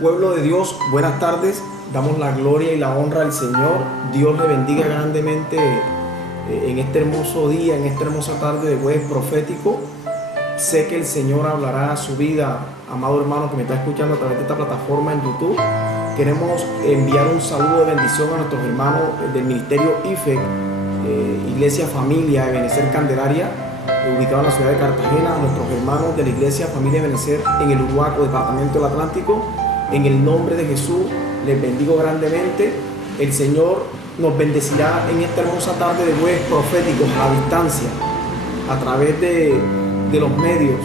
Pueblo de Dios, buenas tardes. Damos la gloria y la honra al Señor. Dios le bendiga grandemente en este hermoso día, en esta hermosa tarde de jueves profético. Sé que el Señor hablará a su vida, amado hermano que me está escuchando a través de esta plataforma en YouTube. Queremos enviar un saludo de bendición a nuestros hermanos del Ministerio IFEC, Iglesia Familia Ebenecer Candelaria, ubicado en la ciudad de Cartagena, a nuestros hermanos de la Iglesia Familia Ebenecer en el Uruguaco, departamento del Atlántico. En el nombre de Jesús les bendigo grandemente. El Señor nos bendecirá en esta hermosa tarde de jueves proféticos a distancia, a través de los medios.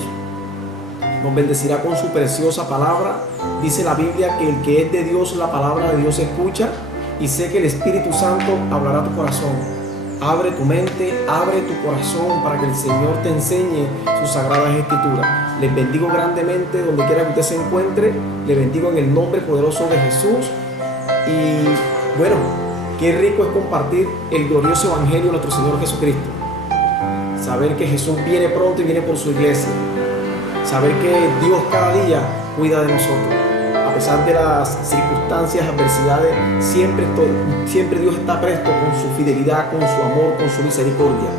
Nos bendecirá con su preciosa palabra. Dice la Biblia que el que es de Dios, la palabra de Dios escucha, y sé que el Espíritu Santo hablará a tu corazón. Abre tu mente, abre tu corazón para que el Señor te enseñe sus sagradas escrituras. Les bendigo grandemente donde quiera que usted se encuentre. Les bendigo en el nombre poderoso de Jesús. Y bueno, qué rico es compartir el glorioso evangelio de nuestro Señor Jesucristo. Saber que Jesús viene pronto y viene por su iglesia. Saber que Dios cada día cuida de nosotros. A pesar de las circunstancias, adversidades, siempre Dios está presto con su fidelidad, con su amor, con su misericordia.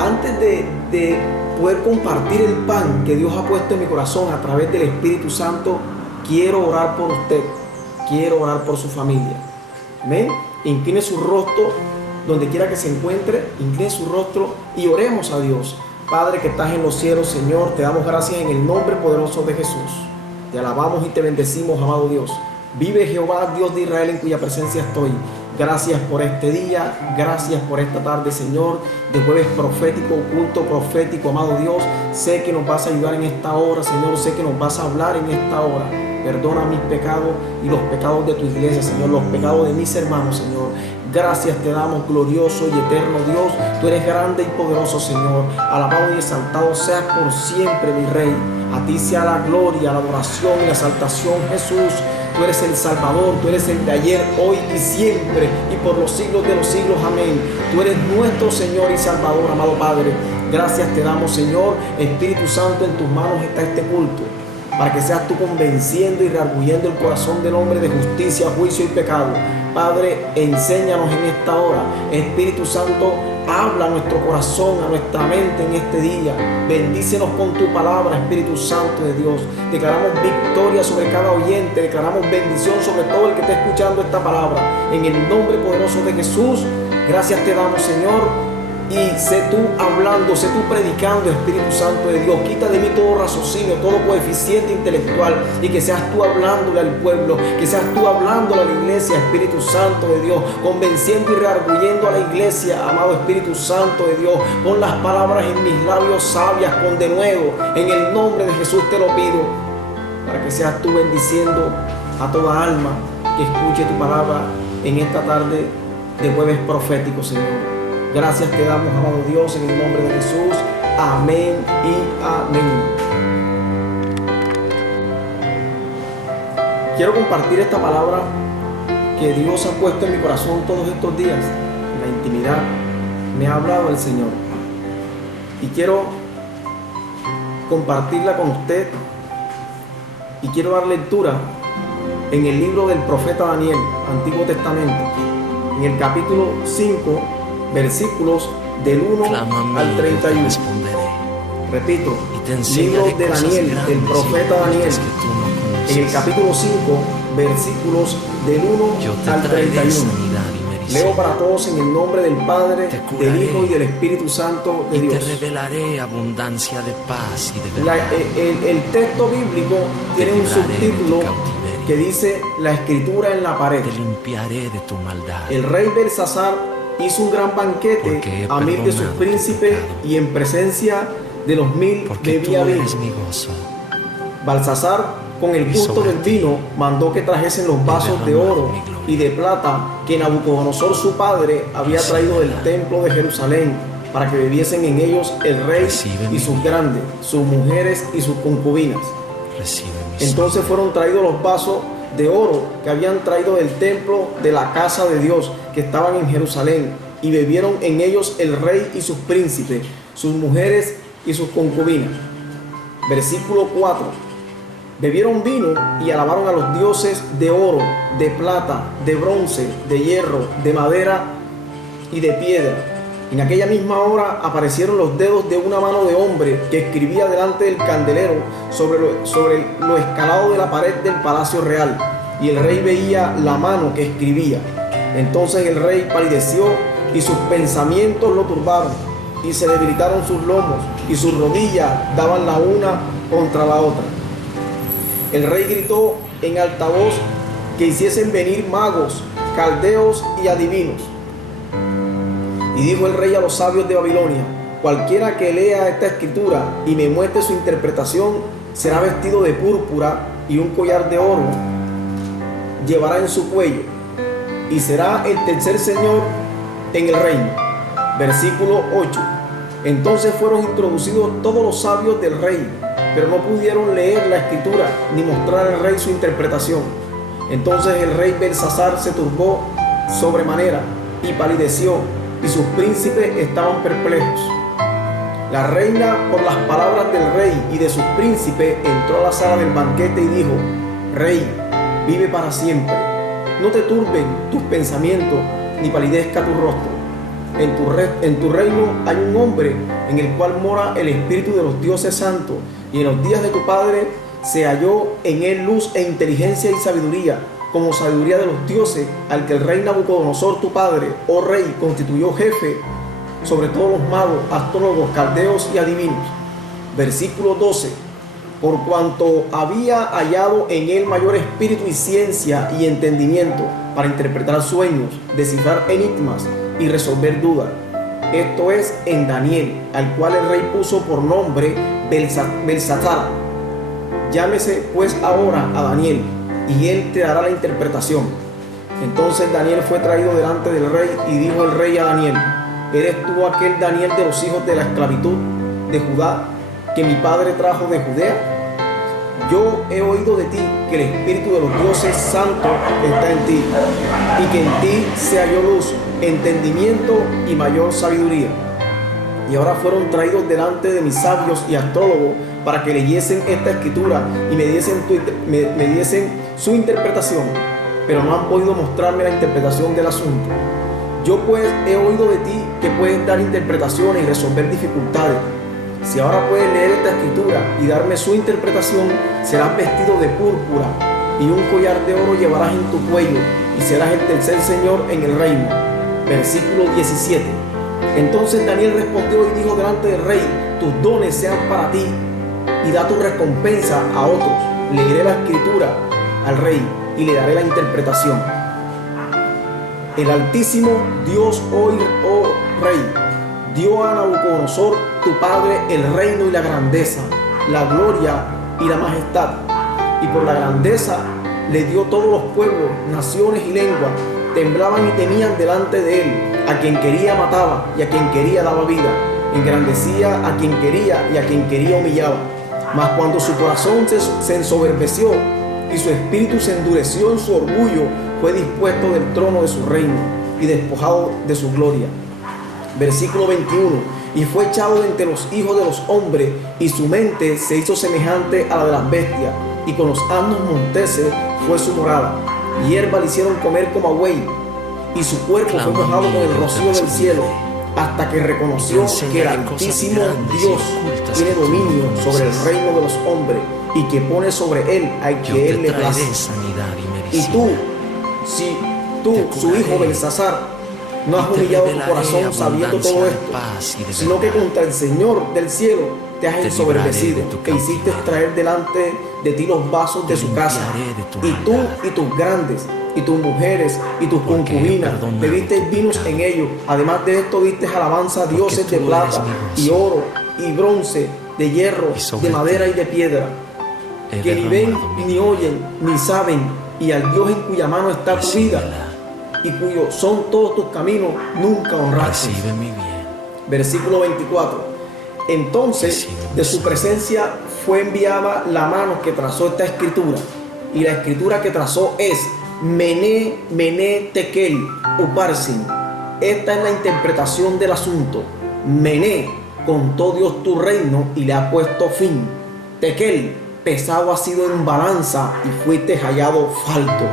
Antes de poder compartir el pan que Dios ha puesto en mi corazón a través del Espíritu Santo, quiero orar por usted, quiero orar por su familia. Amén. Incline su rostro donde quiera que se encuentre, incline su rostro y oremos a Dios. Padre que estás en los cielos, Señor, te damos gracias en el nombre poderoso de Jesús. Te alabamos y te bendecimos, amado Dios. Vive Jehová, Dios de Israel, en cuya presencia estoy. Gracias por este día, gracias por esta tarde, Señor, de jueves profético, culto profético, amado Dios. Sé que nos vas a ayudar en esta hora, Señor, sé que nos vas a hablar en esta hora. Perdona mis pecados y los pecados de tu iglesia, Señor, los pecados de mis hermanos, Señor. Gracias te damos, glorioso y eterno Dios. Tú eres grande y poderoso, Señor. Alabado y exaltado seas por siempre, mi Rey. A ti sea la gloria, la adoración y la exaltación, Jesús. Tú eres el Salvador, tú eres el de ayer, hoy y siempre, y por los siglos de los siglos. Amén. Tú eres nuestro Señor y Salvador, amado Padre. Gracias te damos, Señor. Espíritu Santo, en tus manos está este culto, para que seas tú convenciendo y rearguyendo el corazón del hombre de justicia, juicio y pecado. Padre, enséñanos en esta hora. Espíritu Santo, habla a nuestro corazón, a nuestra mente en este día. Bendícenos con tu palabra, Espíritu Santo de Dios. Declaramos victoria sobre cada oyente, declaramos bendición sobre todo el que esté escuchando esta palabra. En el nombre poderoso de Jesús, gracias te damos, Señor. Y sé tú hablando, sé tú predicando, Espíritu Santo de Dios. Quita de mí todo raciocinio, todo coeficiente intelectual, y que seas tú hablándole al pueblo, que seas tú hablándole a la iglesia, Espíritu Santo de Dios, convenciendo y rearguyendo a la iglesia, amado Espíritu Santo de Dios. Pon las palabras en mis labios sabias con denuedo. En el nombre de Jesús te lo pido, para que seas tú bendiciendo a toda alma que escuche tu palabra en esta tarde de jueves profético, Señor. Gracias te damos, amado Dios, en el nombre de Jesús. Amén y amén. Quiero compartir esta palabra que Dios ha puesto en mi corazón todos estos días. En la intimidad me ha hablado el Señor. Y quiero compartirla con usted. Y quiero dar lectura en el libro del profeta Daniel, Antiguo Testamento, en el capítulo 5, versículos del 1 al 31. Repito, libro de Daniel, del profeta Daniel, en el capítulo 5, versículos del 1 al 31. Leo para todos en el nombre del Padre, del Hijo y del Espíritu Santo de Dios. Te revelaré abundancia de paz y de el texto bíblico tiene un subtítulo que dice: la escritura en la pared. Te limpiaré de tu maldad. El rey Belsasar hizo un gran banquete a 1000 de sus príncipes, y en presencia de los 1000 bebía vino. Belsasar, con el gusto del vino, mandó que trajesen los vasos de oro y de plata que Nabucodonosor su padre había traído del templo de Jerusalén, para que bebiesen en ellos el rey y sus grandes, sus mujeres y sus concubinas. Entonces fueron traídos los vasos de oro que habían traído del templo de la casa de Dios, que estaban en Jerusalén, y bebieron en ellos el rey y sus príncipes, sus mujeres y sus concubinas. Versículo 4. Bebieron vino y alabaron a los dioses de oro, de plata, de bronce, de hierro, de madera y de piedra. En aquella misma hora aparecieron los dedos de una mano de hombre que escribía delante del candelero sobre lo escalado de la pared del palacio real, y el rey veía la mano que escribía. Entonces el rey palideció y sus pensamientos lo turbaron, y se debilitaron sus lomos y sus rodillas daban la una contra la otra. El rey gritó en alta voz que hiciesen venir magos, caldeos y adivinos. Y dijo el rey a los sabios de Babilonia: cualquiera que lea esta escritura y me muestre su interpretación será vestido de púrpura y un collar de oro llevará en su cuello, y será el tercer señor en el reino. Versículo 8. Entonces fueron introducidos todos los sabios del rey, pero no pudieron leer la escritura ni mostrar al rey su interpretación. Entonces el rey Belsasar se turbó sobremanera y palideció, y sus príncipes estaban perplejos. La reina, por las palabras del rey y de sus príncipes, entró a la sala del banquete y dijo: Rey, vive para siempre. No te turben tus pensamientos, ni palidezca tu rostro. En tu reino hay un hombre en el cual mora el espíritu de los dioses santos, y en los días de tu padre se halló en él luz e inteligencia y sabiduría, como sabiduría de los dioses, al que el rey Nabucodonosor tu padre, oh rey, constituyó jefe sobre todos los magos, astrólogos, caldeos y adivinos. Versículo 12. Por cuanto había hallado en él mayor espíritu y ciencia y entendimiento para interpretar sueños, descifrar enigmas y resolver dudas. Esto es en Daniel, al cual el rey puso por nombre Belsasar. Llámese pues ahora a Daniel, y él te dará la interpretación. Entonces Daniel fue traído delante del rey, y dijo el rey a Daniel: ¿Eres tú aquel Daniel de los hijos de la esclavitud de Judá, que mi padre trajo de Judea? Yo he oído de ti que el espíritu de los dioses santos está en ti, y que en ti se halló luz, entendimiento y mayor sabiduría. Y ahora fueron traídos delante de mis sabios y astrólogos para que leyesen esta escritura y me diesen su interpretación, pero no han podido mostrarme la interpretación del asunto. Yo pues he oído de ti que puedes dar interpretaciones y resolver dificultades. Si ahora puedes leer esta escritura y darme su interpretación, serás vestido de púrpura y un collar de oro llevarás en tu cuello, y serás el tercer señor en el reino. Versículo 17. Entonces Daniel respondió y dijo delante del rey: tus dones sean para ti, y da tu recompensa a otros. Leeré la escritura al rey y le daré la interpretación. El Altísimo Dios hoy, oh rey, dio a Nabucodonosor tu padre el reino y la grandeza, la gloria y la majestad, y por la grandeza le dio todos los pueblos, naciones y lenguas, temblaban y temían delante de él. A quien quería mataba, y a quien quería daba vida, engrandecía a quien quería, y a quien quería humillaba. Mas cuando su corazón se ensoberbeció y su espíritu se endureció en su orgullo, fue dispuesto del trono de su reino y despojado de su gloria. Versículo 21. Y fue echado de entre los hijos de los hombres, y su mente se hizo semejante a la de las bestias, y con los asnos monteses fue su morada. Hierba le hicieron comer como a buey, y su cuerpo fue mojado con el rocío del cielo, hasta que reconoció que el Altísimo Dios tiene dominio sobre el reino de los hombres, y que pone sobre él al que él le place. Y tú, si tú, su hijo Belsasar, no has humillado tu corazón sabiendo todo esto, sino que contra el Señor del cielo te has ensoberbecido, e hiciste traer delante de ti los vasos de su casa, y tú y tus grandes, y tus mujeres, y tus concubinas, bebiste vinos en ellos. Además de esto diste alabanza a dioses de plata, y oro, y bronce, de hierro, de madera y de piedra, que ni ven, ni oyen, ni saben, y al Dios en cuya mano está tu vida, y cuyos son todos tus caminos, nunca honraste. Versículo 24. Entonces de su presencia fue enviada la mano que trazó esta escritura, y la escritura que trazó es Mené, Mené, Tekel, Uparsin. Esta es la interpretación del asunto. Mené, contó Dios tu reino y le ha puesto fin. Tekel, pesado has sido en balanza y fuiste hallado falto.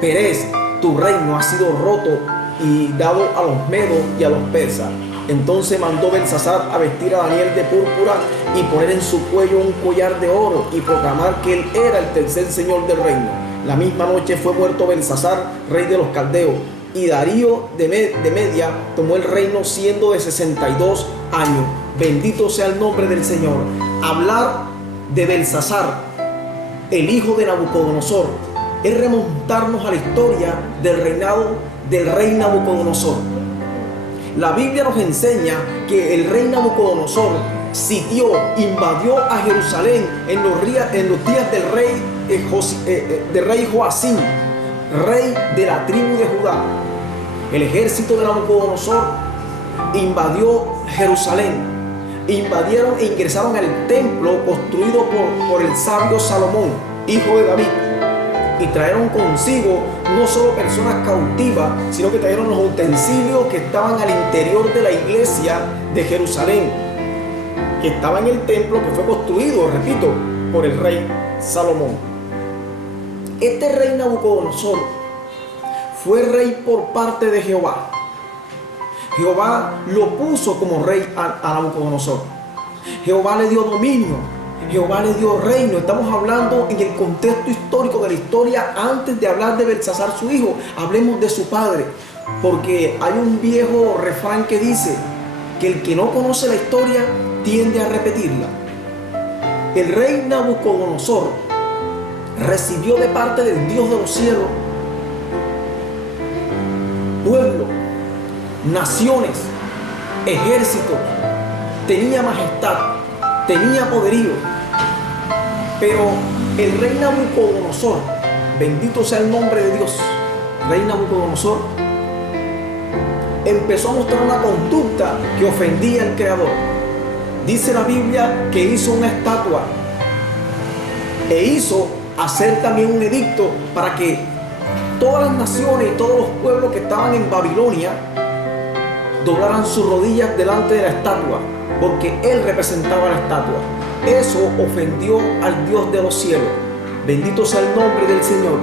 Perez, tu reino ha sido roto y dado a los medos y a los persas. Entonces mandó Belsasar a vestir a Daniel de púrpura y poner en su cuello un collar de oro y proclamar que él era el tercer señor del reino. La misma noche fue muerto Belsasar, rey de los caldeos, y Darío de Media tomó el reino siendo de 62 años. Bendito sea el nombre del Señor. Hablar de Belsasar, el hijo de Nabucodonosor, es remontarnos a la historia del reinado del rey Nabucodonosor. La Biblia nos enseña que el rey Nabucodonosor sitió, invadió a Jerusalén en los días del rey Joacim, rey de la tribu de Judá. El ejército de Nabucodonosor invadió Jerusalén. Invadieron e ingresaron al templo construido por el sabio Salomón, hijo de David. Y trajeron consigo no solo personas cautivas, sino que trajeron los utensilios que estaban al interior de la iglesia de Jerusalén, que estaba en el templo que fue construido, repito, por el rey Salomón. Este rey Nabucodonosor fue rey por parte de Jehová. Jehová lo puso como rey a Nabucodonosor. Jehová le dio dominio. Jehová le dio reino. Estamos hablando en el contexto histórico de la historia. Antes de hablar de Belsasar su hijo, hablemos de su padre, porque hay un viejo refrán que dice que el que no conoce la historia tiende a repetirla. El rey Nabucodonosor recibió de parte del Dios de los cielos pueblo, naciones, ejércitos. Tenía majestad, tenía poderío. Pero el rey Nabucodonosor, bendito sea el nombre de Dios, rey Nabucodonosor, empezó a mostrar una conducta que ofendía al Creador. Dice la Biblia que hizo una estatua e hizo hacer también un edicto para que todas las naciones y todos los pueblos que estaban en Babilonia doblaran sus rodillas delante de la estatua, porque él representaba la estatua. Eso ofendió al Dios de los cielos. Bendito sea el nombre del Señor.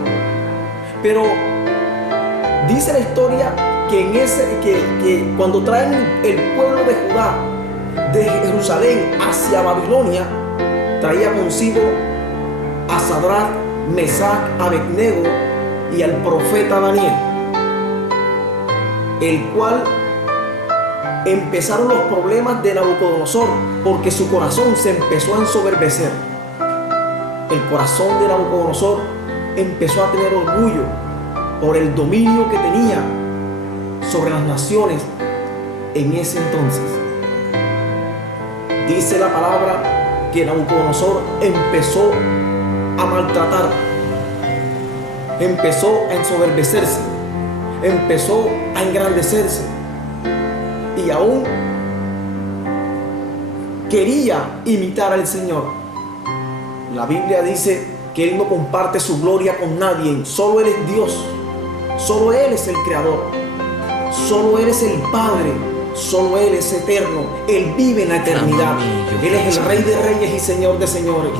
Pero dice la historia que cuando traen el pueblo de Judá de Jerusalén hacia Babilonia, traía consigo a Sadrach, Mesach, Abednego y al profeta Daniel, el cual empezaron los problemas de Nabucodonosor, porque su corazón se empezó a ensoberbecer. El corazón de Nabucodonosor empezó a tener orgullo por el dominio que tenía sobre las naciones en ese entonces. Dice la palabra que Nabucodonosor empezó a maltratar, empezó a ensoberbecerse, empezó a engrandecerse, y aún quería imitar al Señor. La Biblia dice que Él no comparte su gloria con nadie. Solo Él es Dios, solo Él es el Creador, solo Él es el Padre, solo Él es eterno. Él vive en la eternidad. Él es el Rey de Reyes y Señor de Señores,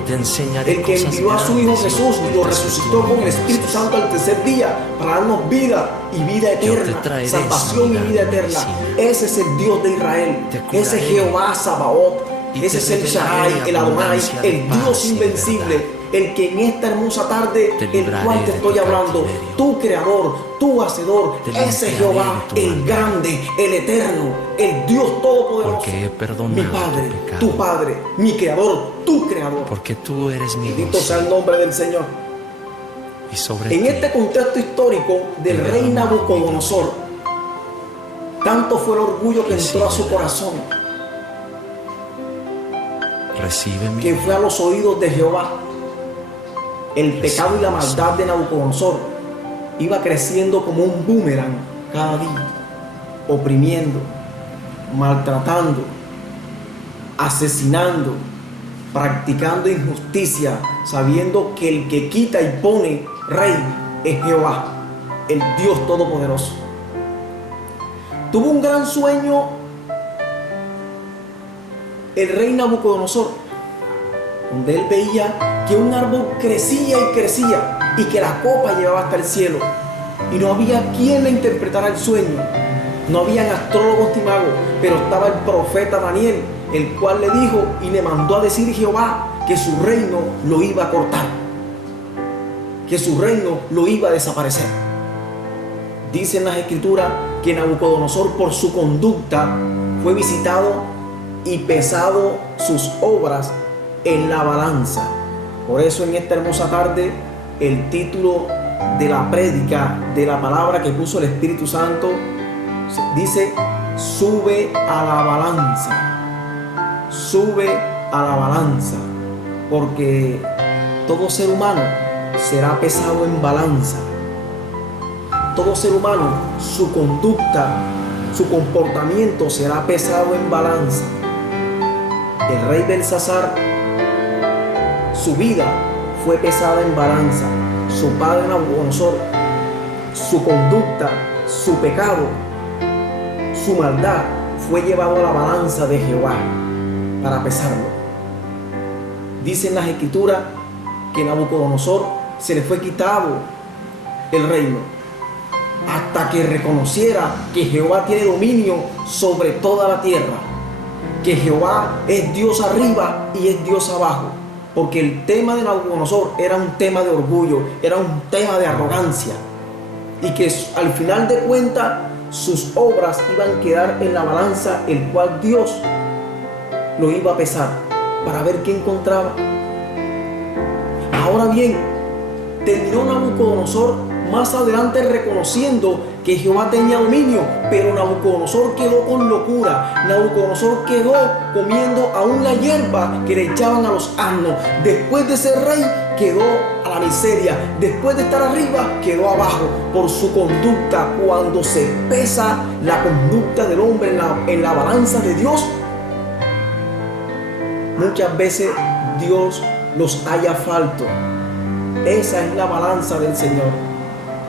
el que envió a su Hijo Jesús y lo resucitó con el Espíritu Santo al tercer día para darnos vida y vida eterna, salvación y vida eterna. Ese es el Dios de Israel, ese es Jehová Sabaoth, ese es el Shaddai, el Adonai, el Dios invencible, el que en esta hermosa tarde, el cual te estoy hablando, tu Creador, tu Hacedor, ese Jehová, el grande, el eterno, el Dios todopoderoso, mi Padre, tu Padre, mi Creador, tu Creador. Porque tú eres mi bendito sea el nombre del Señor. Y sobre en este contexto histórico del rey Nabucodonosor, tanto fue el orgullo que entró a su corazón, que fue a los oídos de Jehová. El pecado y la maldad de Nabucodonosor iba creciendo como un boomerang cada día, oprimiendo, maltratando, asesinando, practicando injusticia, sabiendo que el que quita y pone rey es Jehová, el Dios Todopoderoso. Tuvo un gran sueño el rey Nabucodonosor. donde él veía que un árbol crecía y crecía y que la copa llevaba hasta el cielo. Y no había quien le interpretara el sueño. No habían astrólogos ni magos, pero estaba el profeta Daniel, el cual le dijo y le mandó a decir Jehová que su reino lo iba a cortar, que su reino lo iba a desaparecer. Dicen las escrituras que Nabucodonosor, por su conducta, fue visitado y pesado sus obras en la balanza. Por eso en esta hermosa tarde el título de la prédica, de la palabra que puso el Espíritu Santo, dice: sube a la balanza. Sube a la balanza. Porque todo ser humano será pesado en balanza. Todo ser humano, su conducta, su comportamiento será pesado en balanza. El rey Belsasar, su vida fue pesada en balanza. Su padre Nabucodonosor, su conducta, su pecado, su maldad fue llevado a la balanza de Jehová para pesarlo. Dicen las escrituras que Nabucodonosor se le fue quitado el reino hasta que reconociera que Jehová tiene dominio sobre toda la tierra, que Jehová es Dios arriba y es Dios abajo. Porque el tema de Nabucodonosor era un tema de orgullo, era un tema de arrogancia. Y que al final de cuentas sus obras iban a quedar en la balanza, el cual Dios lo iba a pesar para ver qué encontraba. Ahora bien, terminó Nabucodonosor más adelante reconociendo que Jehová tenía dominio, pero Nabucodonosor quedó con locura. Nabucodonosor quedó comiendo aún la hierba que le echaban a los asnos. Después de ser rey, quedó a la miseria. Después de estar arriba, quedó abajo por su conducta. Cuando se pesa la conducta del hombre en la balanza de Dios, muchas veces Dios los halla falto. Esa es la balanza del Señor.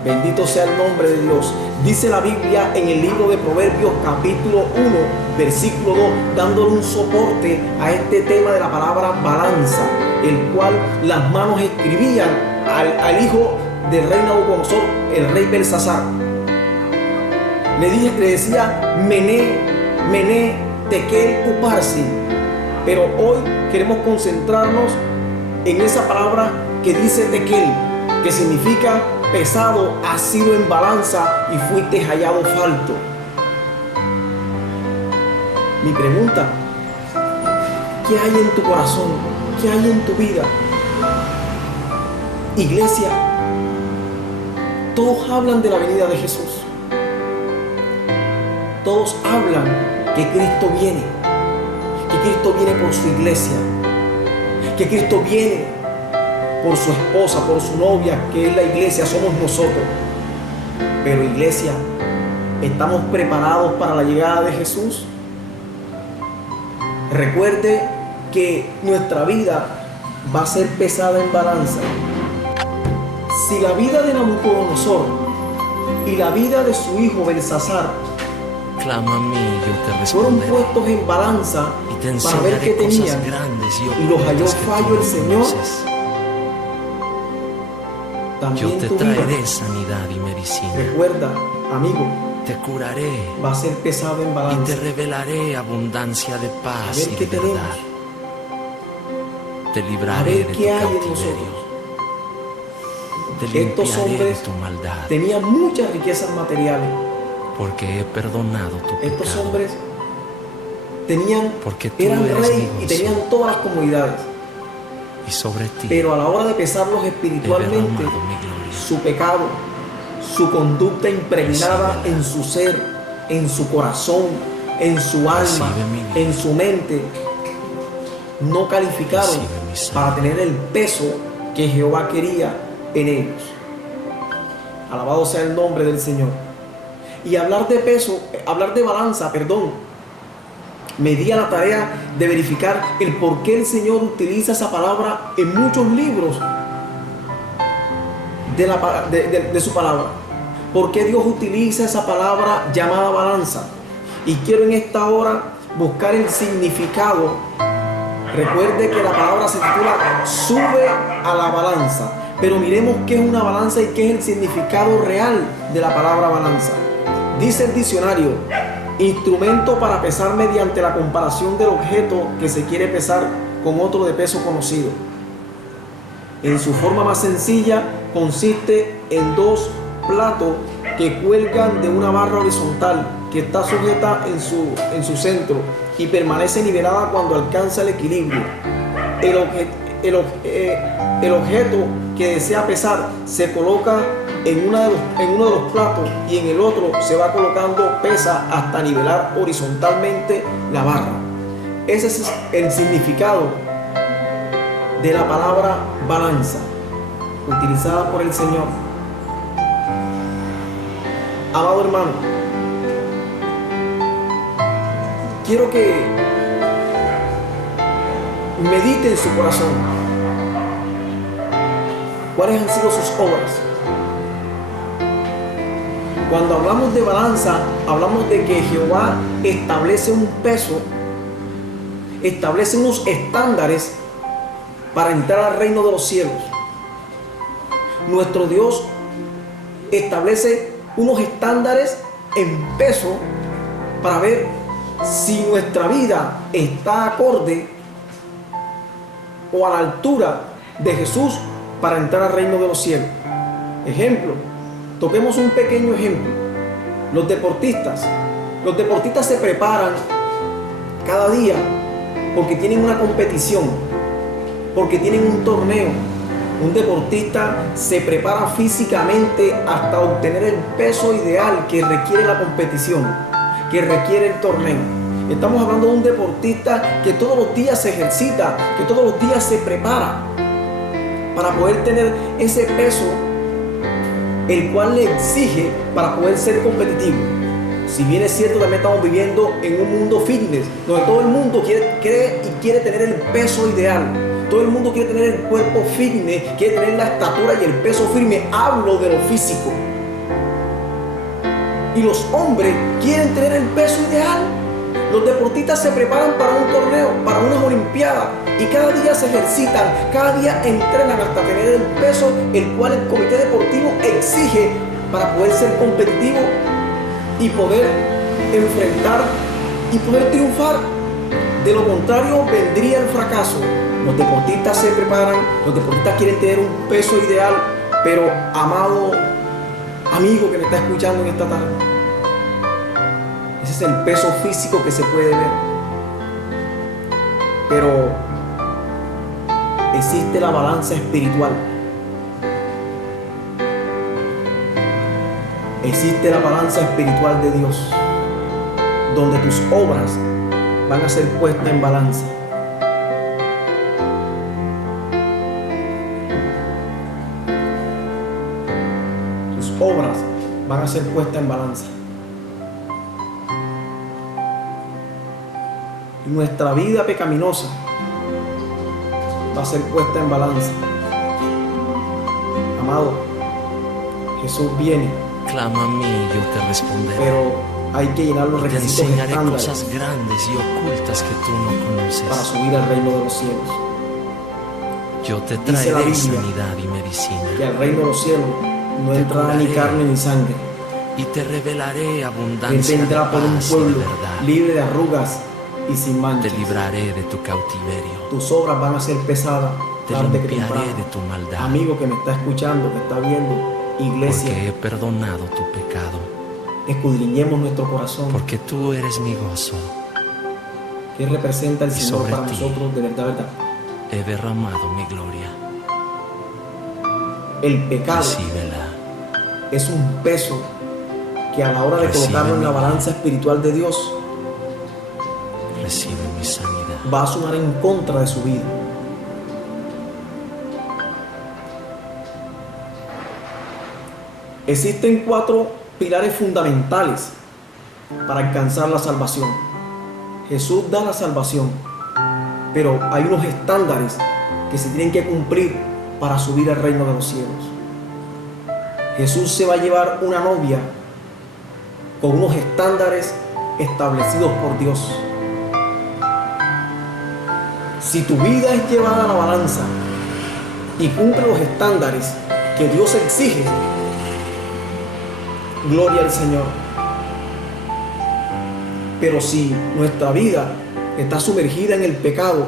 Bendito sea el nombre de Dios. Dice la Biblia en el libro de Proverbios capítulo 1, versículo 2, dándole un soporte a este tema de la palabra balanza, el cual las manos escribían al hijo del rey Nabucodonosor, el rey Belsasar. Le decía Mené, Mené, Tekel, Uparsin. Pero hoy queremos concentrarnos en esa palabra que dice Tekel, que significa pesado, has sido en balanza y fuiste hallado falto. Mi pregunta: ¿qué hay en tu corazón? ¿Qué hay en tu vida? Iglesia, todos hablan de la venida de Jesús. Todos hablan que Cristo viene por su iglesia, que Cristo viene por su esposa, por su novia, que es la iglesia, somos nosotros. Pero iglesia, ¿estamos preparados para la llegada de Jesús? Recuerde que nuestra vida va a ser pesada en balanza. Si la vida de Nabucodonosor y la vida de su hijo Belsasar clama a mí, yo te fueron responderé, puestos en balanza y te para ver qué enseñaré cosas tenían, grandes y los halló ocultas que tú fallo el no Señor, conoces. Yo también te tu vida, traeré sanidad y medicina. recuerda, amigo, Te curaré va a ser pesado en y balanza. te revelaré abundancia de A paz ver y qué de tenemos, verdad. Te a libraré ver de qué tu hay en cautiverio. nosotros. Te Estos limpiaré de hombres tu maldad, tenían muchas riquezas materiales. porque he perdonado tu Estos pecado. hombres Porque tú eran eres rey mi y gozo. tenían todas las comodidades. Y sobre ti Pero a la hora de pesarlos he espiritualmente, derramado mi gloria. su pecado, su conducta impregnada Recíbela. en su ser, en su corazón, en su alma, Recibe mi vida. en su mente, no calificaron Recibe mi sangre. para tener el peso que Jehová quería en ellos. Alabado sea el nombre del Señor. Y hablar de peso, hablar de balanza, me di a la tarea de verificar el por qué el Señor utiliza esa palabra en muchos libros de su palabra. ¿Por qué Dios utiliza esa palabra llamada balanza? Y quiero en esta hora buscar el significado Recuerde que la palabra se titula sube a la balanza, pero miremos qué es una balanza y qué es el significado real de la palabra balanza. Dice el diccionario: instrumento para pesar mediante la comparación del objeto que se quiere pesar con otro de peso conocido. En su forma más sencilla, consiste en dos platos que cuelgan de una barra horizontal que está sujeta en su centro y permanece nivelada cuando alcanza el equilibrio. El objeto que desea pesar se coloca en uno de los platos y en el otro se va colocando pesa hasta nivelar horizontalmente la barra. Ese es el significado de la palabra balanza utilizada por el Señor. Amado hermano, quiero que medite en su corazón cuáles han sido sus obras. Cuando hablamos de balanza, hablamos de que Jehová establece un peso, establece unos estándares para entrar al reino de los cielos. Nuestro Dios establece unos estándares en peso para ver si nuestra vida está acorde o a la altura de Jesús para entrar al reino de los cielos. Ejemplo, toquemos un pequeño ejemplo. Los deportistas se preparan cada día porque tienen una competición, porque tienen un torneo. Un deportista se prepara físicamente hasta obtener el peso ideal que requiere la competición, que requiere el torneo. Estamos hablando de un deportista que todos los días se ejercita, que todos los días se prepara para poder tener ese peso, el cual le exige para poder ser competitivo. Si bien es cierto, también estamos viviendo en un mundo fitness, donde todo el mundo quiere tener el peso ideal. Todo el mundo quiere tener el cuerpo firme, quiere tener la estatura y el peso firme. Hablo de lo físico. Y los hombres quieren tener el peso ideal. Los deportistas se preparan para un torneo, para unas olimpiadas, y cada día se ejercitan, cada día entrenan hasta tener el peso el cual el comité deportivo exige para poder ser competitivo y poder enfrentar y poder triunfar. De lo contrario, vendría el fracaso. Los deportistas se preparan, los deportistas quieren tener un peso ideal, pero amado amigo que me está escuchando en esta tarde, ese es el peso físico que se puede ver. Pero existe la balanza espiritual. Existe la balanza espiritual de Dios, donde tus obras van a ser puestas en balanza. Tus obras van a ser puestas en balanza. Y nuestra vida pecaminosa va a ser puesta en balanza. Amado, Jesús viene. Clama a mí y yo te responderé. Pero hay que llenar los Te requisitos enseñaré estándares cosas grandes y ocultas que tú no conoces. para subir al reino de los cielos. Yo te Dice la traeré Biblia sanidad y medicina. que al reino de los cielos no Te entrará ni curaré carne ni sangre. Y te revelaré Él abundancia de vendrá por un paz y de pueblo verdad. libre de arrugas y sin Te manchas. libraré de tu cautiverio. Tus obras van a ser pesadas Te tarde que limpiaré temprano. de tu maldad. Amigo que me está escuchando, que está viendo, iglesia, Porque he perdonado tu pecado. escudriñemos nuestro corazón. Porque tú eres mi gozo. ¿Qué representa el Y Señor sobre para ti nosotros de verdad, verdad? He derramado mi gloria. El pecado Recíbela. es un peso que a la hora de Recibe colocarlo en la mi balanza espiritual de Dios Recibe mi sanidad. va a sumar en contra de su vida. Existen 4 pilares fundamentales para alcanzar la salvación. Jesús da la salvación, pero hay unos estándares que se tienen que cumplir para subir al reino de los cielos. Jesús se va a llevar una novia con unos estándares establecidos por Dios. Si tu vida es llevada a la balanza y cumple los estándares que Dios exige, gloria al Señor. Pero si nuestra vida está sumergida en el pecado,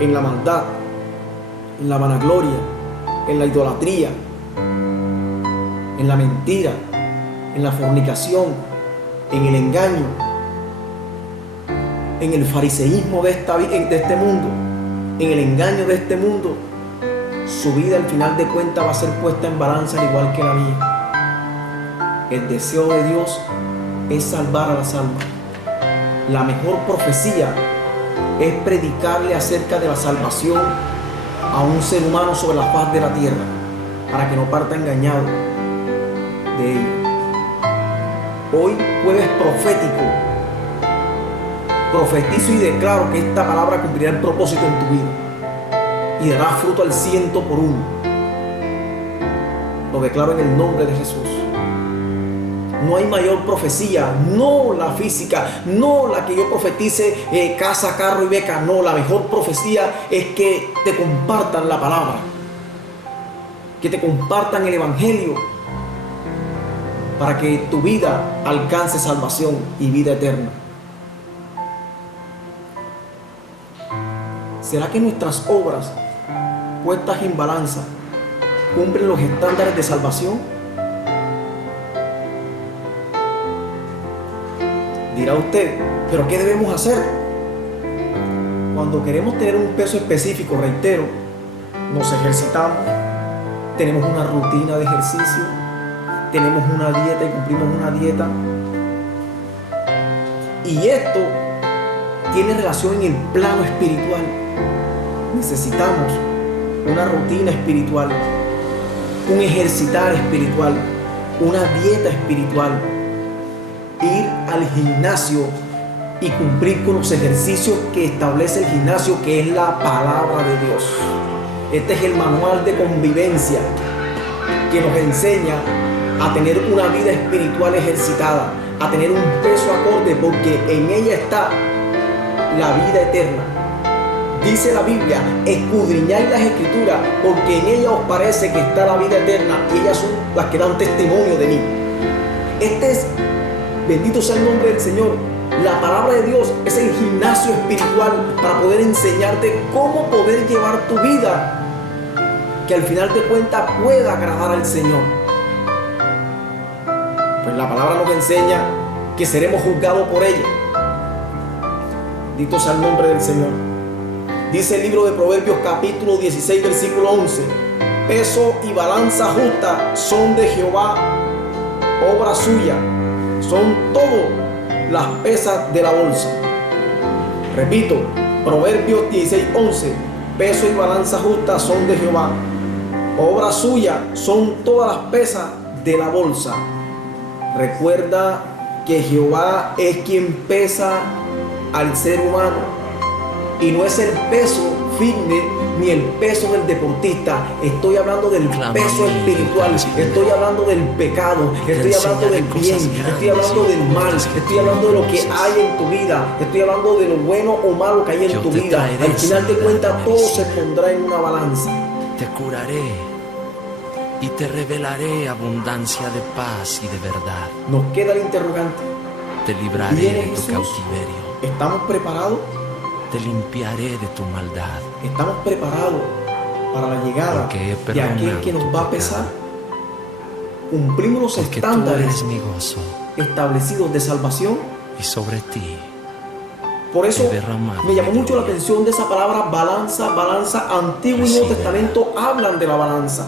en la maldad, en la vanagloria, en la idolatría, en la mentira, en la fornicación, en el engaño, en el fariseísmo de este mundo, en el engaño de este mundo, su vida al final de cuentas va a ser puesta en balanza al igual que la mía. El deseo de Dios es salvar a las almas. La mejor profecía es predicarle acerca de la salvación a un ser humano sobre la faz de la tierra, para que no parta engañado de ello. Hoy, jueves profético, profetizo y declaro que esta palabra cumplirá el propósito en tu vida y dará fruto al 100 por 1. Lo declaro en el nombre de Jesús. No hay mayor profecía, no la física, no la que yo profetice casa, carro y beca. No, la mejor profecía es que te compartan la palabra, que te compartan el evangelio, para que tu vida alcance salvación y vida eterna. ¿Será que nuestras obras puestas en balanza cumplen los estándares de salvación? Dirá usted, ¿pero qué debemos hacer? Cuando queremos tener un peso específico, reitero, nos ejercitamos, tenemos una rutina de ejercicio, tenemos una dieta y cumplimos una dieta. Y esto tiene relación en el plano espiritual. Necesitamos una rutina espiritual, un ejercitar espiritual, una dieta espiritual, ir al gimnasio y cumplir con los ejercicios que establece el gimnasio, que es la palabra de Dios. Este es el manual de convivencia que nos enseña a tener una vida espiritual ejercitada, a tener un peso acorde, porque en ella está la vida eterna. Dice la Biblia, escudriñad las Escrituras, porque en ella os parece que está la vida eterna, y ellas son las que dan testimonio de mí. Bendito sea el nombre del Señor. La palabra de Dios es el gimnasio espiritual para poder enseñarte cómo poder llevar tu vida, que al final de cuentas pueda agradar al Señor. Pues la palabra nos enseña que seremos juzgados por ella. Bendito sea el nombre del Señor. Dice el libro de Proverbios capítulo 16 versículo 11: peso y balanza justa son de Jehová, obra suya, son todo las pesas de la bolsa. Repito, Proverbios 16:11: peso y balanza justa son de Jehová, obra suya son todas las pesas de la bolsa. Recuerda que Jehová es quien pesa al ser humano, y no es el peso fitness ni el peso del deportista. Estoy hablando del peso espiritual, estoy hablando del pecado, estoy hablando del bien, estoy hablando del mal, estoy hablando de lo que hay en tu vida, estoy hablando de lo bueno o malo que hay en tu vida. Al final de cuentas todo se pondrá en una balanza. Te curaré y te revelaré abundancia de paz y de verdad. Nos queda el interrogante: te libraré de tu cautiverio. ¿Estamos preparados? Te limpiaré de tu maldad. ¿Estamos preparados para la llegada de aquel que nos va a pesar? ¿Cumplimos los estándares establecidos de salvación? Y sobre ti. Por eso me llamó mucho la atención de esa palabra balanza, balanza. Antiguo y Nuevo Testamento hablan de la balanza.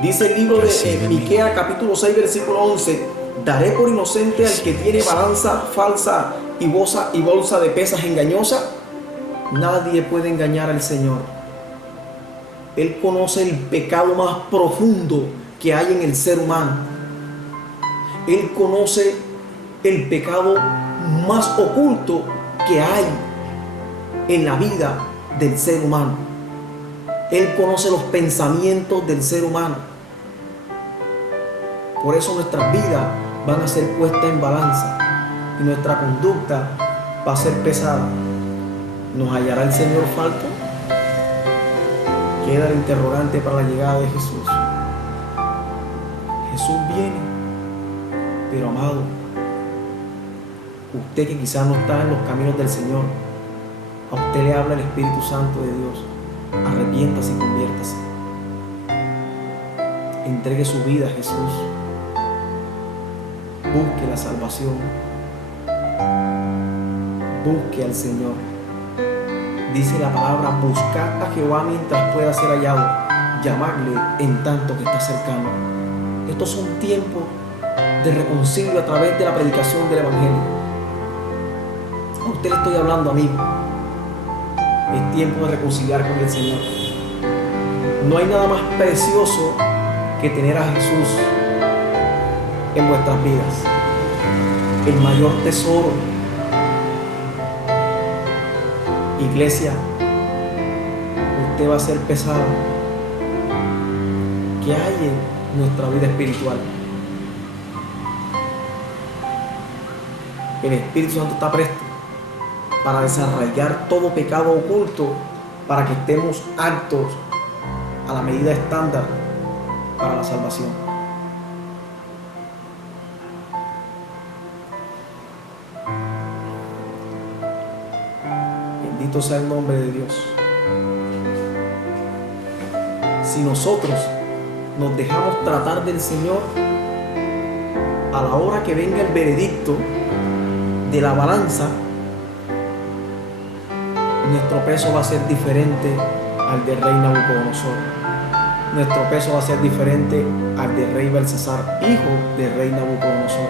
Dice el libro de Miqueas capítulo 6 versículo 11: daré por inocente al que tiene balanza falsa y bolsa de pesas engañosa. Nadie puede engañar al Señor. Él conoce el pecado más profundo que hay en el ser humano. Él conoce el pecado más oculto que hay en la vida del ser humano. Él conoce los pensamientos del ser humano. Por eso nuestras vidas van a ser puestas en balanza y nuestra conducta va a ser pesada. ¿Nos hallará el Señor falto? Queda el interrogante para la llegada de Jesús. Jesús viene, pero amado, usted que quizás no está en los caminos del Señor, a usted le habla el Espíritu Santo de Dios. Arrepiéntase y conviértase. Entregue su vida a Jesús. Busque la salvación. Busque al Señor. Dice la palabra: buscad a Jehová mientras pueda ser hallado, llamadle en tanto que está cercano. Estos son tiempos de reconcilio a través de la predicación del Evangelio. A usted le estoy hablando, amigo. Es tiempo de reconciliar con el Señor. No hay nada más precioso que tener a Jesús en vuestras vidas. El mayor tesoro. Iglesia, usted va a ser pesado. ¿Qué hay en nuestra vida espiritual? El Espíritu Santo está presto para desarraigar todo pecado oculto, para que estemos aptos a la medida estándar para la salvación. Bendito sea el nombre de Dios. Si nosotros nos dejamos tratar del Señor, a la hora que venga el veredicto de la balanza, nuestro peso va a ser diferente al del rey Nabucodonosor. Nuestro peso va a ser diferente al del rey Belsasar, hijo del rey Nabucodonosor.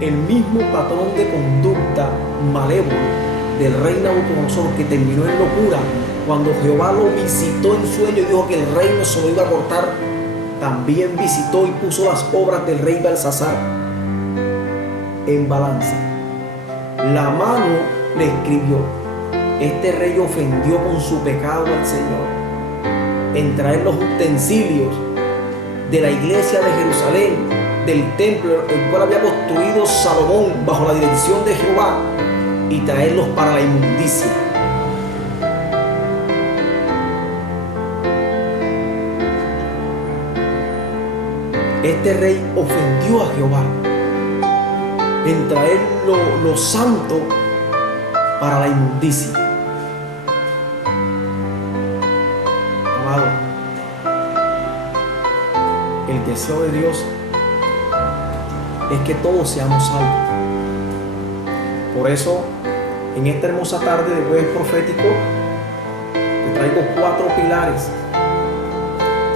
El mismo patrón de conducta malévolo del rey Nabucodonosor, que terminó en locura cuando Jehová lo visitó en sueño y dijo que el reino se lo iba a cortar, también visitó y puso las obras del rey Belsasar en balanza. La mano le escribió: este rey ofendió con su pecado al Señor en traer los utensilios de la iglesia de Jerusalén, del templo el cual había construido Salomón bajo la dirección de Jehová, y traerlos para la inmundicia. Este rey ofendió a Jehová en traer lo santo para la inmundicia. Amado, el deseo de Dios es que todos seamos salvos. Por eso, en esta hermosa tarde de Jueves Profético, te traigo 4 pilares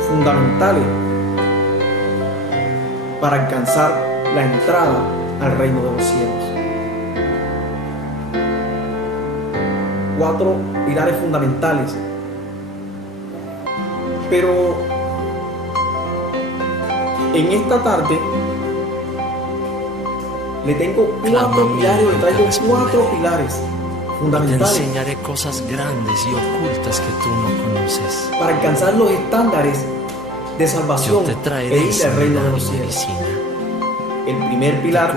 fundamentales para alcanzar la entrada al reino de los cielos. 4 pilares fundamentales. Pero en esta tarde le tengo 4 pilares, le traigo 4 pilares fundamentales. Te enseñaré cosas grandes y ocultas que tú no conoces. Para alcanzar los estándares de salvación e ir al reino de los cielos. El primer pilar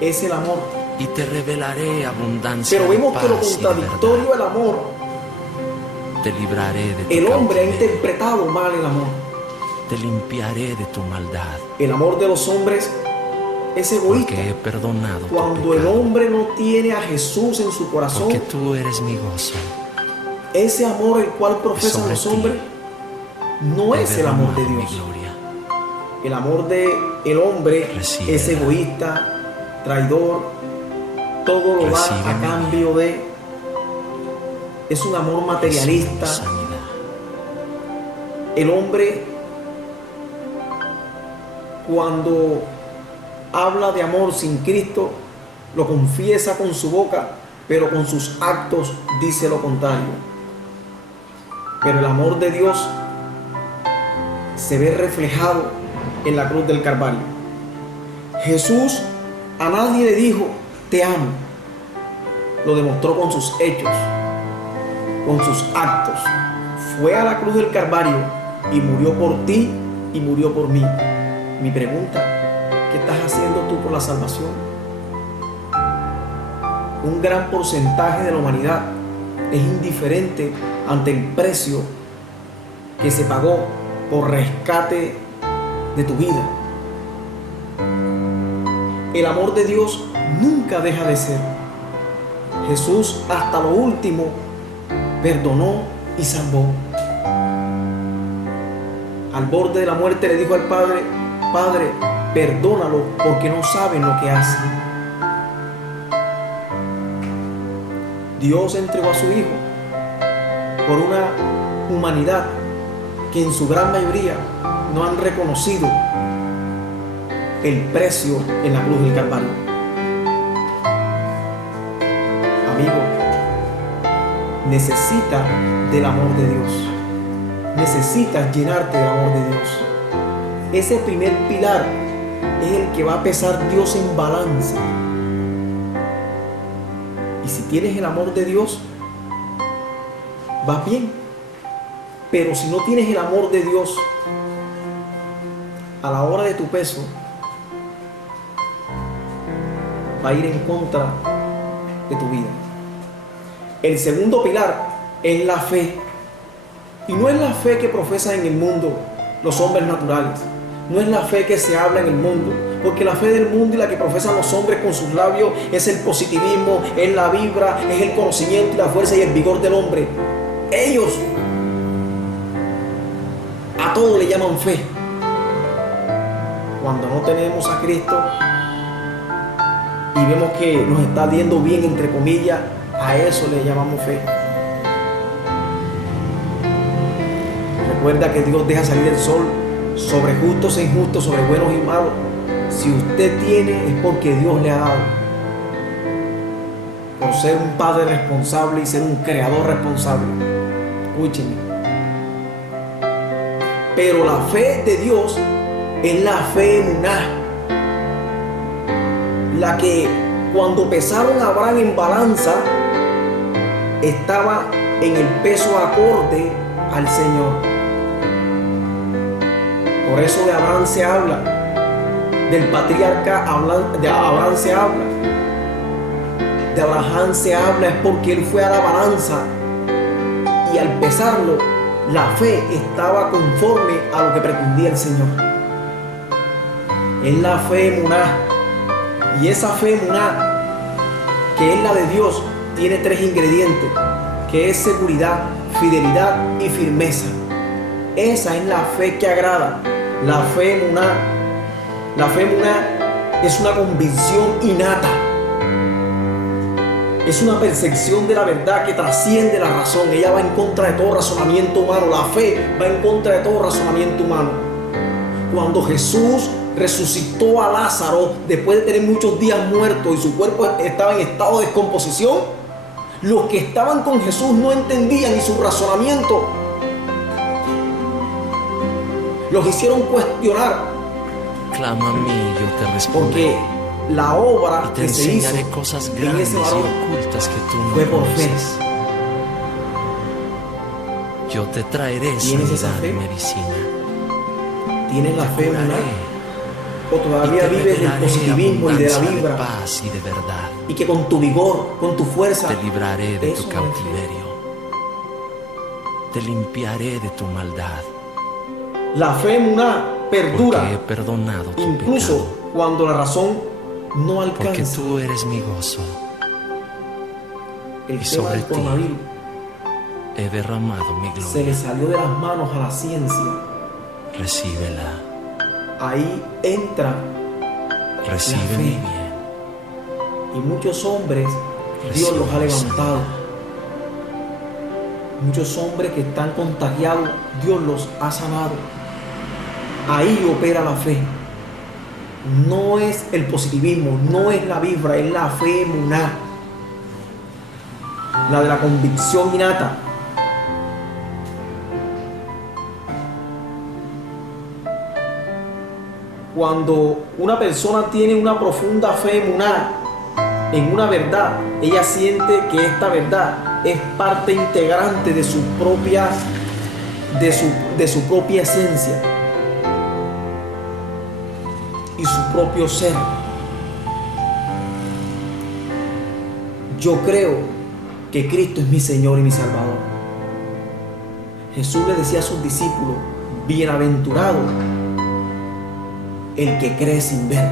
es el amor. Y te revelaré abundancia. Pero vemos de que lo paz contradictorio del amor, te libraré de tu el hombre ha cautiverio. interpretado mal el amor. Te limpiaré de tu maldad. El amor de los hombres es egoísta. Porque he perdonado tu Cuando el pecado. hombre no tiene a Jesús en su corazón, Porque tú eres mi gozo. ese amor el cual profesan sobre los ti hombres no es el amor de mi Dios. gloria. El amor del hombre Recíbela. es egoísta, traidor, todo lo da Recíbeme. a cambio de. Es un amor materialista. Recibe mi sanidad. El hombre, cuando habla de amor sin Cristo, lo confiesa con su boca, pero con sus actos dice lo contrario. Pero el amor de Dios se ve reflejado en la cruz del Calvario. Jesús a nadie le dijo: te amo. Lo demostró con sus hechos, con sus actos. Fue a la cruz del Calvario y murió por ti y murió por mí. Mi pregunta: ¿qué estás haciendo tú por la salvación? un gran porcentaje de la humanidad es indiferente ante el precio que se pagó por rescate de tu vida. El amor de Dios nunca deja de ser. Jesús hasta lo último perdonó y salvó. Al borde de la muerte le dijo al Padre: Padre, perdónalo porque no saben lo que hacen. Dios entregó a su Hijo por una humanidad que en su gran mayoría no han reconocido el precio en la cruz del Calvario. Amigo, necesitas del amor de Dios. Necesitas llenarte del amor de Dios. Ese primer pilar es el que va a pesar Dios en balance. Y si tienes el amor de Dios, vas bien. Pero si no tienes el amor de Dios, a la hora de tu peso, va a ir en contra de tu vida. El segundo pilar es la fe. Y no es la fe que profesan en el mundo los hombres naturales. No es la fe que se habla en el mundo. Porque la fe del mundo y la que profesan los hombres con sus labios es el positivismo, es la vibra, es el conocimiento y la fuerza y el vigor del hombre. Ellos a todo le llaman fe. Cuando no tenemos a Cristo y vemos que nos está yendo bien, entre comillas, a eso le llamamos fe. Recuerda que Dios deja salir el sol sobre justos e injustos, sobre buenos y malos. Si usted tiene, es porque Dios le ha dado. Por ser un padre responsable y ser un creador responsable. Escúchenme. Pero la fe de Dios es la fe emuná. La que cuando pesaron a Abraham en balanza, estaba en el peso acorde al Señor. Por eso de Abraham se habla, del patriarca de Abraham se habla, de Abraham se habla, es porque él fue a la balanza y al pesarlo, la fe estaba conforme a lo que pretendía el Señor. Es la fe emuná. Y esa fe emuná, que es la de Dios, tiene tres ingredientes, que es seguridad, fidelidad y firmeza. Esa es la fe que agrada. La fe emuná. La fe emuná es una convicción innata. Es una percepción de la verdad que trasciende la razón. Ella va en contra de todo razonamiento humano. La fe va en contra de todo razonamiento humano. Cuando Jesús resucitó a Lázaro después de tener muchos días muerto y su cuerpo estaba en estado de descomposición, los que estaban con Jesús no entendían y su razonamiento los hicieron cuestionar. Clama a mí, yo te responderé. Porque la obra y te que se hizo enseñaré cosas en grandes ese y varón ocultas que tú no fue por fe. conoces. Yo te traeré ¿Tienes esa sanidad fe? y medicina. ¿Tienes la fe Curaré, emuná? ¿O y todavía te vives del revelaré positivismo y de la abundancia vibra? de paz y de verdad. Y que con tu vigor, con tu fuerza, Te libraré de eso tu no es fe. cautiverio. Te limpiaré de tu maldad. La fe emuná perdura, Porque he perdonado tu incluso pecado. cuando la razón no Porque alcanza. tú eres mi gozo. El y tema sobre del ti coronavirus He derramado mi se le gloria. salió de las manos a la ciencia. Recíbela. Ahí entra Recibe fe. mi bien. y muchos hombres Dios los ha levantado. Muchos hombres que están contagiados Dios los ha sanado. Ahí opera la fe. No es el positivismo, no es la vibra, es la fe emuná, la de la convicción innata. Cuando una persona tiene una profunda fe emuná en una verdad, ella siente que esta verdad es parte integrante de su propia esencia y su propio ser. yo creo que Cristo es mi Señor y mi Salvador. Jesús le decía a sus discípulos, bienaventurado el que cree sin ver.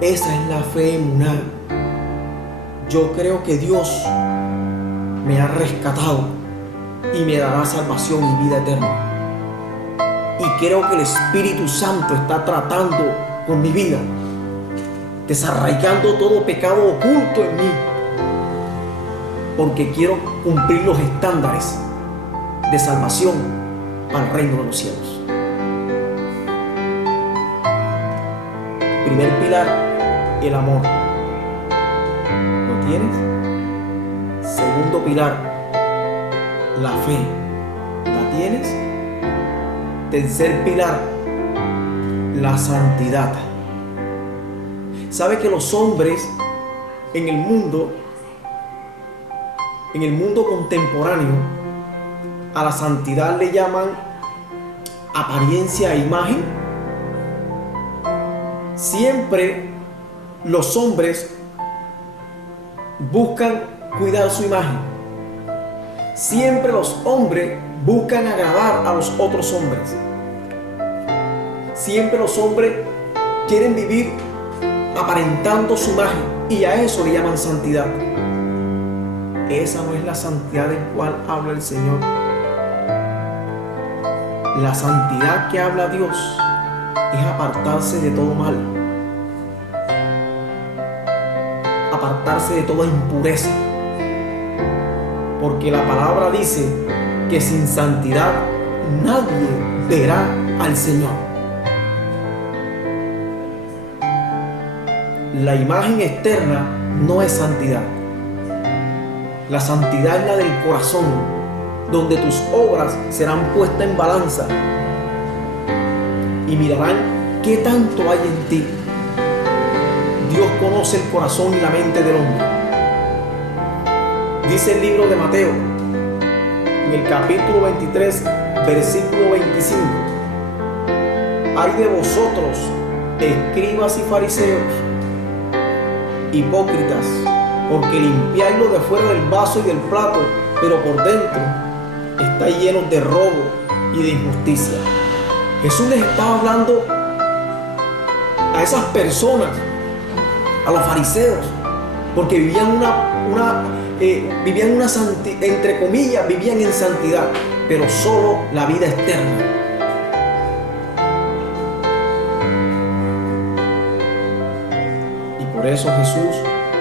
Esa es la fe emuná. Yo creo que Dios me ha rescatado y me dará salvación y vida eterna. Y creo que el Espíritu Santo está tratando con mi vida, desarraigando todo pecado oculto en mí, porque quiero cumplir los estándares de salvación para el reino de los cielos. Primer pilar, el amor. ¿Lo tienes? Segundo pilar, la fe. ¿La tienes? Tercer pilar, la santidad. ¿Sabe que los hombres en el mundo contemporáneo, a la santidad le llaman apariencia e imagen? Siempre los hombres buscan cuidar su imagen. Siempre los hombres buscan agradar a los otros hombres. Siempre los hombres quieren vivir aparentando su imagen, y a eso le llaman santidad. Esa no es la santidad del cual habla el Señor. La santidad que habla Dios es apartarse de todo mal, apartarse de toda impureza, porque la palabra dice que sin santidad nadie verá al Señor. La imagen externa no es santidad. La santidad es la del corazón, donde tus obras serán puestas en balanza y mirarán qué tanto hay en ti. Dios conoce el corazón y la mente del hombre. Dice el libro de Mateo, en el capítulo 23, versículo 25: ay de vosotros, escribas y fariseos, hipócritas, porque limpiáis lo de fuera del vaso y del plato, pero por dentro estáis llenos de robo y de injusticia. Jesús les estaba hablando a esas personas, a los fariseos, porque vivían entre comillas, vivían en santidad, pero solo la vida externa. Y por eso Jesús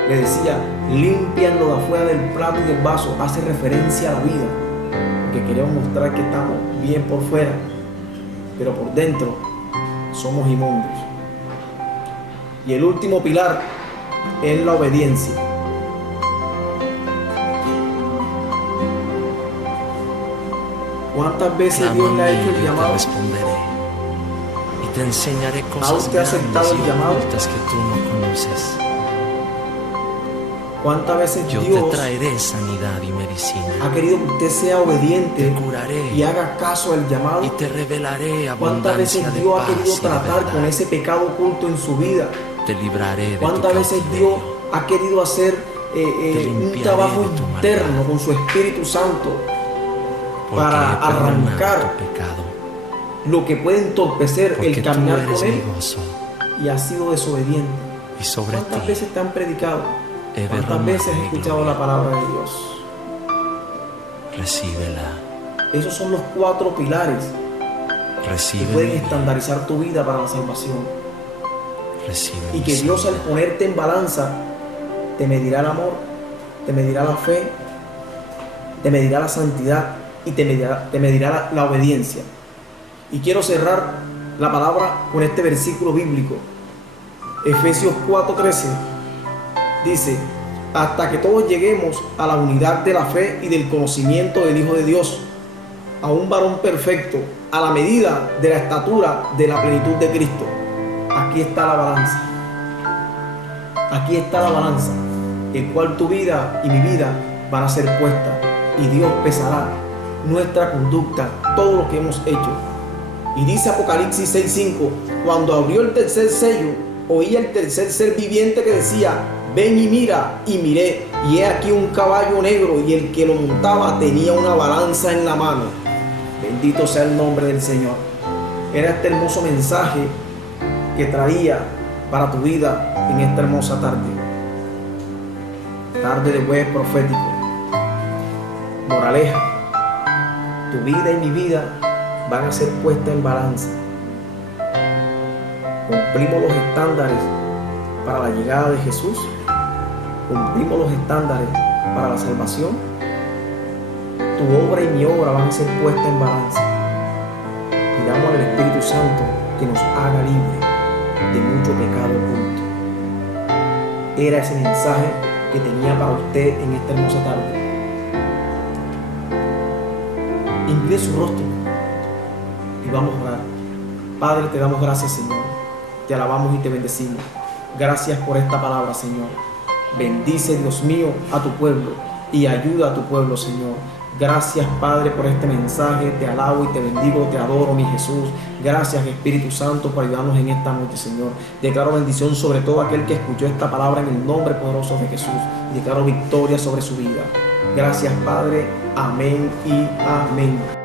le decía, limpian lo de afuera del plato y del vaso. Hace referencia a la vida, porque queremos mostrar que estamos bien por fuera, pero por dentro somos inmundos. Y el último pilar es la obediencia. ¿Cuántas veces Dios le ha hecho el llamado? Responderé y te enseñaré ¿Ha cosas usted aceptado el llamado? ocultas que tú no conoces. ¿Cuántas veces Yo Dios te traeré sanidad y medicina. ha querido que usted sea obediente Te curaré y haga caso al llamado? y te revelaré ¿Cuántas veces abundancia de Dios ha paz querido y de tratar verdad. con ese pecado oculto en su vida? Te libraré de tu ¿Cuántas veces Dios cautiverio. ha querido hacer un limpiaré trabajo de tu interno maldad. con su Espíritu Santo Porque para he perdonado arrancar tu pecado, lo que puede entorpecer porque el tú caminar eres con Él, mi gozo, y ha sido desobediente? y sobre ¿Cuántas ti veces te han predicado? he ¿Cuántas derramado veces has mi escuchado gloria. la palabra de Dios? Recíbela, Esos son los 4 pilares que recibe pueden mi vida, estandarizar tu vida para la salvación. recibe Y mi que Dios, al sanidad. ponerte en balanza, te medirá el amor, te medirá la fe, te medirá la santidad y te medirá la obediencia. Y quiero cerrar la palabra con este versículo bíblico. Efesios 4:13 dice: hasta que todos lleguemos a la unidad de la fe y del conocimiento del Hijo de Dios, a un varón perfecto, a la medida de la estatura de la plenitud de Cristo. Aquí está la balanza. Aquí está la balanza, el cual tu vida y mi vida van a ser puestas, y Dios pesará nuestra conducta, todo lo que hemos hecho. Y dice Apocalipsis 6:5: cuando abrió el tercer sello, oía el tercer ser viviente que decía: ven y mira, y miré, y he aquí un caballo negro, y el que lo montaba tenía una balanza en la mano. Bendito sea el nombre del Señor. Era este hermoso mensaje que traía para tu vida en esta hermosa tarde. Tarde de jueves profético. Moraleja: tu vida y mi vida van a ser puestas en balanza. Cumplimos los estándares para la llegada de Jesús. Cumplimos los estándares para la salvación. Tu obra y mi obra van a ser puestas en balanza. Pidamos al Espíritu Santo que nos haga libres de mucho pecado oculto. Era ese mensaje que tenía para usted en esta hermosa tarde. Incline su rostro y vamos a orar. Padre, te damos gracias, Señor. Te alabamos y te bendecimos. Gracias por esta palabra, Señor. Bendice, Dios mío, a tu pueblo y ayuda a tu pueblo, Señor. Gracias, Padre, por este mensaje. Te alabo y te bendigo, te adoro, mi Jesús. Gracias, Espíritu Santo, por ayudarnos en esta noche, Señor. Declaro bendición sobre todo aquel que escuchó esta palabra en el nombre poderoso de Jesús. Declaro victoria sobre su vida. Gracias, Padre. Amén y amén.